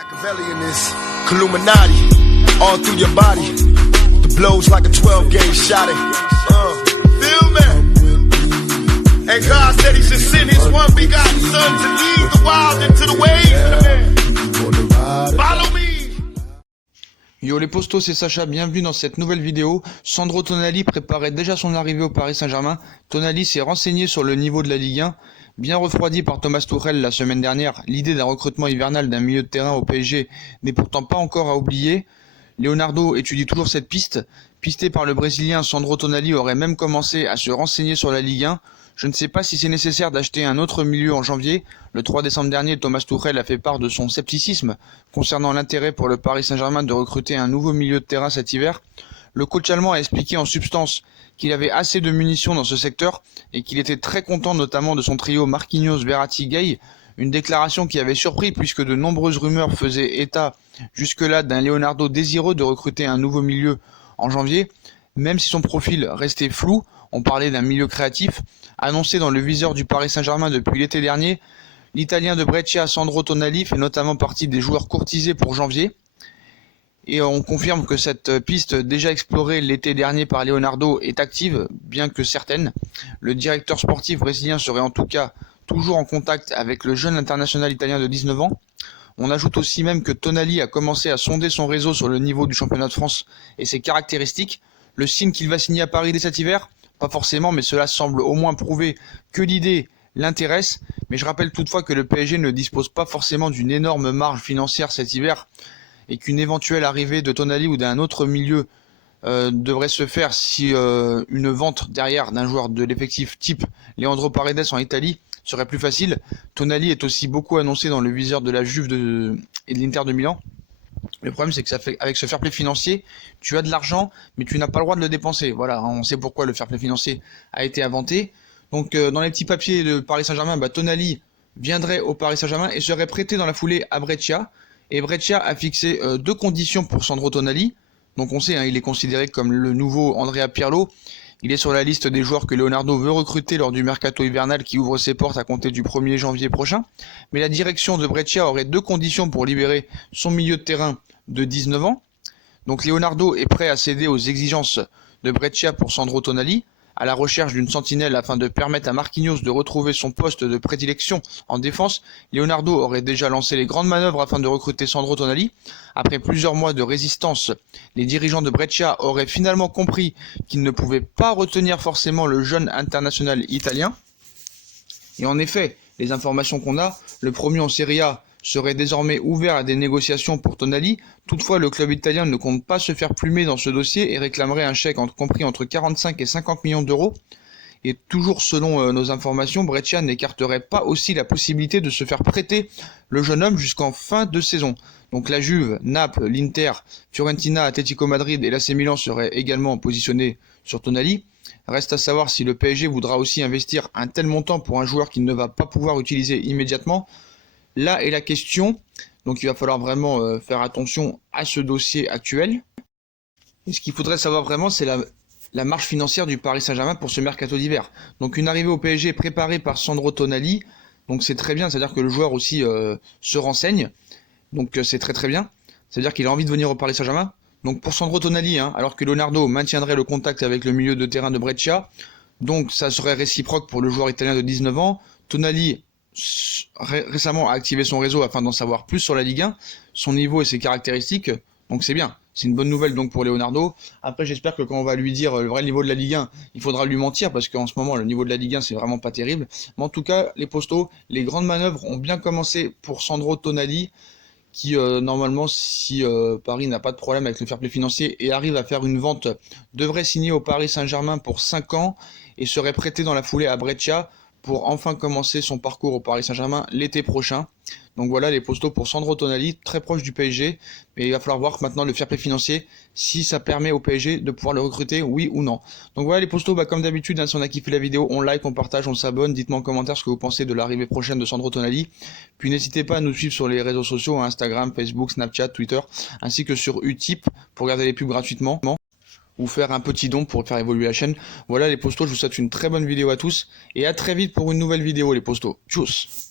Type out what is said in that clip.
Machiavellianist, Illuminati, all through your body. The blows like a 12-gauge shot. Feel me? And God said He should send His one begotten Son to lead the wild into the ways. Follow me. Yo les postos, c'est Sacha, bienvenue dans cette nouvelle vidéo. Sandro Tonali préparait déjà son arrivée au Paris Saint-Germain. Tonali s'est renseigné sur le niveau de la Ligue 1. Bien refroidi par Thomas Tuchel la semaine dernière, l'idée d'un recrutement hivernal d'un milieu de terrain au PSG n'est pourtant pas encore à oublier. Leonardo étudie toujours cette piste. Pisté par le Brésilien, Sandro Tonali aurait même commencé à se renseigner sur la Ligue 1. Je ne sais pas si c'est nécessaire d'acheter un autre milieu en janvier. Le 3 décembre dernier, Thomas Tuchel a fait part de son scepticisme concernant l'intérêt pour le Paris Saint-Germain de recruter un nouveau milieu de terrain cet hiver. Le coach allemand a expliqué en substance qu'il avait assez de munitions dans ce secteur et qu'il était très content notamment de son trio Marquinhos, Verratti, Gueye. Une déclaration qui avait surpris puisque de nombreuses rumeurs faisaient état jusque-là d'un Leonardo désireux de recruter un nouveau milieu en janvier. Même si son profil restait flou, on parlait d'un milieu créatif. Annoncé dans le viseur du Paris Saint-Germain depuis l'été dernier, l'Italien de Brescia, Sandro Tonali, fait notamment partie des joueurs courtisés pour janvier. Et on confirme que cette piste déjà explorée l'été dernier par Leonardo est active, bien que certaine. Le directeur sportif brésilien serait en tout cas toujours en contact avec le jeune international italien de 19 ans. On ajoute aussi même que Tonali a commencé à sonder son réseau sur le niveau du championnat de France et ses caractéristiques. Le signe qu'il va signer à Paris dès cet hiver ? Pas forcément, mais cela semble au moins prouver que l'idée l'intéresse. Mais je rappelle toutefois que le PSG ne dispose pas forcément d'une énorme marge financière cet hiver et qu'une éventuelle arrivée de Tonali ou d'un autre milieu devrait se faire si une vente derrière d'un joueur de l'effectif type Leandro Paredes en Italie serait plus facile. Tonali est aussi beaucoup annoncé dans le viseur de la Juve et de l'Inter de Milan. Le problème, c'est que avec ce fair play financier, tu as de l'argent, mais tu n'as pas le droit de le dépenser. Voilà, on sait pourquoi le fair play financier a été inventé. Donc, dans les petits papiers de Paris Saint-Germain, Tonali viendrait au Paris Saint-Germain et serait prêté dans la foulée à Brescia. Et Brescia a fixé deux conditions pour Sandro Tonali. Donc, on sait, il est considéré comme le nouveau Andrea Pirlo. Il est sur la liste des joueurs que Leonardo veut recruter lors du mercato hivernal qui ouvre ses portes à compter du 1er janvier prochain. Mais la direction de Brescia aurait deux conditions pour libérer son milieu de terrain de 19 ans. Donc Leonardo est prêt à céder aux exigences de Brescia pour Sandro Tonali, à la recherche d'une sentinelle afin de permettre à Marquinhos de retrouver son poste de prédilection en défense. Leonardo aurait déjà lancé les grandes manœuvres afin de recruter Sandro Tonali. Après plusieurs mois de résistance, les dirigeants de Brescia auraient finalement compris qu'ils ne pouvaient pas retenir forcément le jeune international italien. Et en effet, les informations qu'on a, le premier en Serie A serait désormais ouvert à des négociations pour Tonali. Toutefois, le club italien ne compte pas se faire plumer dans ce dossier et réclamerait un chèque compris entre 45 et 50 millions d'euros. Et toujours selon nos informations, Brescia n'écarterait pas aussi la possibilité de se faire prêter le jeune homme jusqu'en fin de saison. Donc la Juve, Naples, l'Inter, Fiorentina, Atlético Madrid et l'AC Milan seraient également positionnés sur Tonali. Reste à savoir si le PSG voudra aussi investir un tel montant pour un joueur qu'il ne va pas pouvoir utiliser immédiatement. Là est la question, donc il va falloir vraiment faire attention à ce dossier actuel. Et ce qu'il faudrait savoir vraiment, c'est la marge financière du Paris Saint-Germain pour ce mercato d'hiver. Donc une arrivée au PSG préparée par Sandro Tonali, donc c'est très bien, c'est-à-dire que le joueur aussi se renseigne, donc c'est très très bien, c'est-à-dire qu'il a envie de venir au Paris Saint-Germain. Donc pour Sandro Tonali, alors que Leonardo maintiendrait le contact avec le milieu de terrain de Brescia, donc ça serait réciproque pour le joueur italien de 19 ans. Tonali récemment a activé son réseau afin d'en savoir plus sur la Ligue 1, son niveau et ses caractéristiques, donc c'est bien, c'est une bonne nouvelle donc pour Leonardo. Après j'espère que quand on va lui dire le vrai niveau de la Ligue 1, il faudra lui mentir parce qu'en ce moment le niveau de la Ligue 1 c'est vraiment pas terrible. Mais en tout cas les postos, les grandes manœuvres ont bien commencé pour Sandro Tonali qui normalement si Paris n'a pas de problème avec le fair play financier et arrive à faire une vente, devrait signer au Paris Saint-Germain pour 5 ans et serait prêté dans la foulée à Brescia pour enfin commencer son parcours au Paris Saint-Germain l'été prochain. Donc voilà les postos pour Sandro Tonali, très proche du PSG, mais il va falloir voir maintenant le fair play financier, si ça permet au PSG de pouvoir le recruter, oui ou non. Donc voilà les postos, comme d'habitude, si on a kiffé la vidéo, on like, on partage, on s'abonne, dites-moi en commentaire ce que vous pensez de l'arrivée prochaine de Sandro Tonali, puis n'hésitez pas à nous suivre sur les réseaux sociaux, Instagram, Facebook, Snapchat, Twitter, ainsi que sur Utip pour regarder les pubs gratuitement, ou faire un petit don pour faire évoluer la chaîne. Voilà les postos, je vous souhaite une très bonne vidéo à tous, et à très vite pour une nouvelle vidéo les postos. Tchuss.